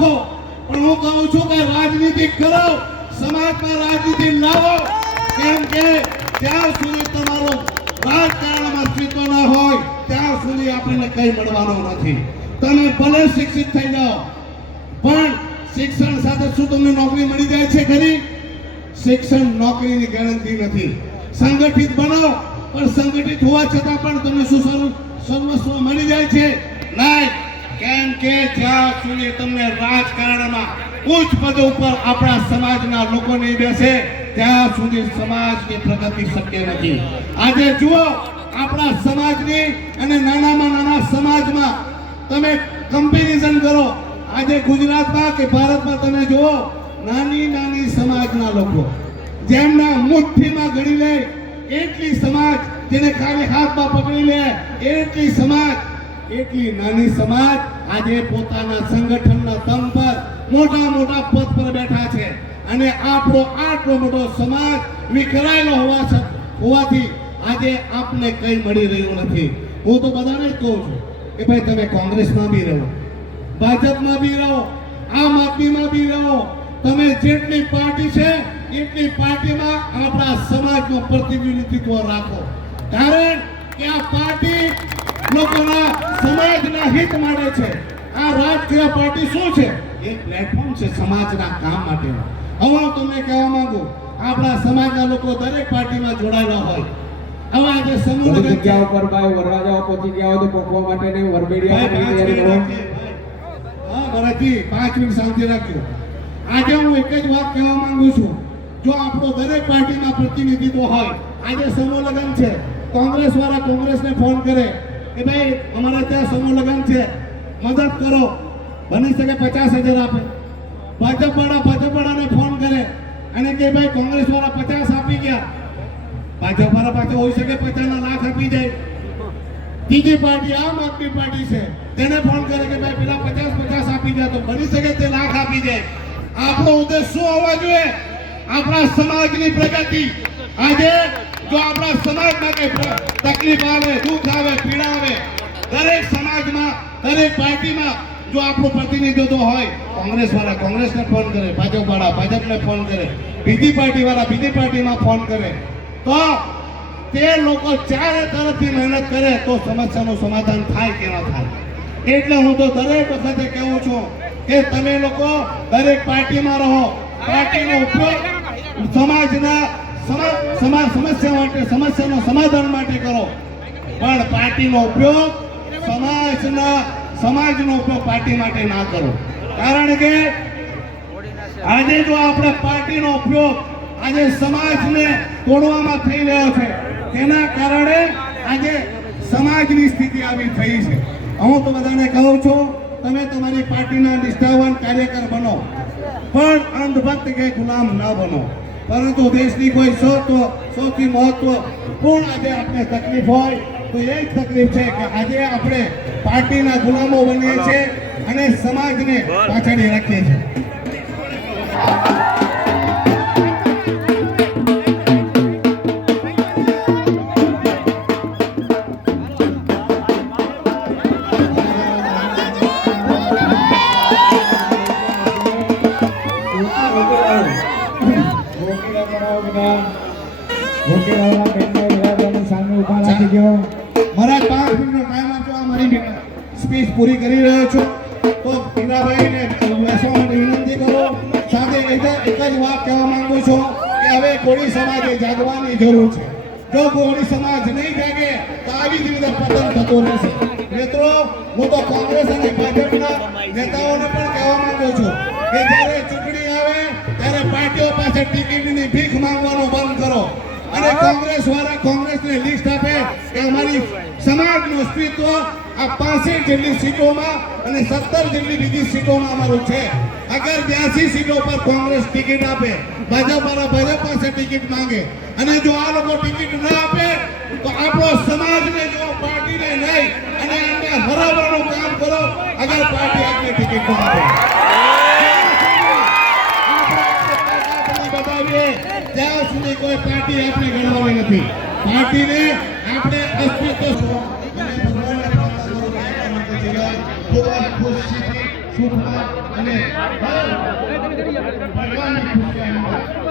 પણ હું કહું છું કે રાજનીતિ કરો, સમાજમાં રાજનીતિ લાવો, કેમ કે જ્યાં સુધી તમારો રાજકારણમાં અસ્તિત્વ ન હોય ત્યાં સુધી આપણને કંઈ મળવાનું નથી. તમે ભલે શિક્ષિત થઈ જાઓ, પણ શિક્ષણ સાથે શું તમને નોકરી મળી જાય છે ખરી? શિક્ષણ નોકરીની ગેરંટી નથી. સંગઠિત બનો, પણ સંગઠિત હોવા છતાં પણ તમને શું સર્વસ્વ મળી જાય છે? નહીં. કેમ કે જ્યાં સુધી તમને રાજકારણમાં ઉચ્ચ પદ ઉપર આપણા સમાજના લોકો નહીં બેસે ત્યાં સુધી સમાજની પ્રગતિ શક્ય નથી. આજે જુઓ, આપણા સમાજની અને નાનામાં નાના સમાજમાં તમે કમ્પેરિઝન કરો. આજે ગુજરાતમાં કે ભારતમાં તમે જુઓ, નાની નાની સમાજના લોકો જેમના મુઠ્ઠીમાં ગણી લે એટલી સમાજ, જેને ખાલી હાથમાં પકડી લે એટલી સમાજ, એટલી નાની સમાજ આજે પોતાના સંગઠનના દમ પર મોટા મોટા પદ પર બેઠા છે. અને આપણો આટલો મોટો સમાજ વિખરાયેલો હોવાથી આજે આપને કંઈ મળી રહ્યું નથી. હું તો બધાને જ કહું છું કે ભાઈ તમે કોંગ્રેસમાં બી રહો, ભાજપમાં બી રહો, આમ આદમીમાં બી રહો, તમે જેટલી પાર્ટી છે એટલી પાર્ટીમાં આપણા સમાજનું પ્રતિનિધિત્વ રાખો. કારણ કે આ પાર્ટી લોકોના સમાજના હિત માટે છે. આ રાજકીય પાર્ટી શું છે? એ પ્લેટફોર્મ છે સમાજના કામ માટેનો. હવે હું તમને કહેવા માંગુ, આપણા સમાજના લોકો દરેક પાર્ટીમાં જોડાયેલા હોય. હવે આજે સમૂહ જગ્યા ઉપર ભાઈ વરરાજાઓ પહોંચી ગયા હોય તો પોખવા માટે ને વરબેડિયા તૈયારી કરો. હા ભરતજી, 5 મિનિટ શાંતિ રાખજો. આજે હું એક જ વાત કહેવા માંગુ છું, જો આપણો દરેક પાર્ટીમાં પ્રતિનિધિત્વ હોય, આજે સમૂહ લગ્ન છે, કોંગ્રેસ વાળા કોંગ્રેસને ફોન કરે કે ભાઈ અમારા ત્યાં સમૂહ લગ્ન છે, મદદ કરો, બની શકે 50,000 આપે. ભાજપ વાળાને ફોન કરે અને કે ભાઈ કોંગ્રેસ વાળા 50 આપી ગયા, ભાજપ વાળા પાછા હોઈ શકે 50 લાખ આપી જાય. ત્રીજી પાર્ટી આમ આદમી પાર્ટી છે, તેને ફોન કરે કે ભાઈ પેલા 50 આપી ગયા, તો બની શકે તે લાખ આપી જાય. આપણો ઉદ્દેશ શું હોવા જોઈએ? આપણા સમાજની પ્રગતિ. આજે જો આપણા સમાજમાં કઈ તકલીફ આવે, દુઃખ આવે, પીડા આવે, દરેક સમાજમાં, દરેક પાર્ટીમાં જો આપણું પ્રતિનિધિત્વ હોય, કોંગ્રેસ વાળા કોંગ્રેસને ફોન કરે, ભાજપ વાળા ભાજપને ફોન કરે, બીજી પાર્ટી વાળા બીજી પાર્ટીમાં ફોન કરે, તો તે લોકો ચારે તરફથી મહેનત કરે તો સમસ્યાનું સમાધાન થાય કે ન થાય. એટલે હું તો દરેક વખતે કહું છું કે તમે લોકો દરેક પાર્ટીમાં રહો, પાર્ટીનો ઉપયોગ સમસ્યાનો સમાધાન માટે કરો, પણ પાર્ટીનો ઉપયોગ સમાજનો ઉપયોગ પાર્ટી માટે ના કરો. કારણ કે આજે જો આપણે પાર્ટીનો ઉપયોગ આજે સમાજને તોડવામાં થઈ રહ્યો છે, તેના કારણે આજે સમાજની સ્થિતિ આવી થઈ છે. હું તો બધાને કહું છું, તમે તમારી પાર્ટીના નિષ્ઠાવાન કાર્યકર બનો, પણ અંધભક્ત કે ગુલામ ન બનો. પરંતુ દેશની કોઈ સૌથી મહત્વપૂર્ણ આજે આપણે તકલીફ હોય તો એ જ તકલીફ છે કે આજે આપણે પાર્ટીના ગુલામો બનીએ છીએ અને સમાજને પાછળ રાખીએ છીએ. મારા 5 મિનિટનો ટાઈમ આપજો. આ મારી સ્પીચ પૂરી કરી રહ્યો છું. તો પીરાભાઈને બેસવા માટે વિનંતી કરો. સાથે એક જ વાત કહેવા માંગુ છું કે હવે કોળી સમાજે જાગવાની જરૂર છે. જો કોળી સમાજ નહીં જાગે તો આવી જ રીતે પતન થતું રહેશે. મિત્રો, હું તો કોંગ્રેસ અને ભાજપના નેતાઓને પણ કહેવા માંગુ છું કે જ્યારે ચૂંટણી આવે ત્યારે પાર્ટીઓ પાસે ટિકિટની ભીખ માંગવાનું બંધ કરો. અને કોંગ્રેસ વાળા કોંગ્રેસને લિસ્ટ આપે કે અમારી સમાજનું અસ્તિત્વ આ 65 જેટલી સીટોમાં અને 17 જેટલી બીજી સીટોમાં અમારું છે. અગર 82 સીટો પર કોંગ્રેસ ટિકિટ આપે, ભાજપ વાળા ભાજપ પાસે ટિકિટ માંગે, અને જો આ લોકો ટિકિટ ના આપે તો આપણો સમાજને જો પાર્ટીને નહીં અને એમને હરાવવાનું કામ કરો. અગર પાર્ટી આપને ટિકિટ ના આપે, ત્યાં સુધી કોઈ પાર્ટી આપણે ગણવાની નથી. પાર્ટીને આપણે અસ્તિત્વ ભગવાનને પ્રાર્થના કરું કે ખુશીથી સુખમાં અને ભગવાનની ખુશી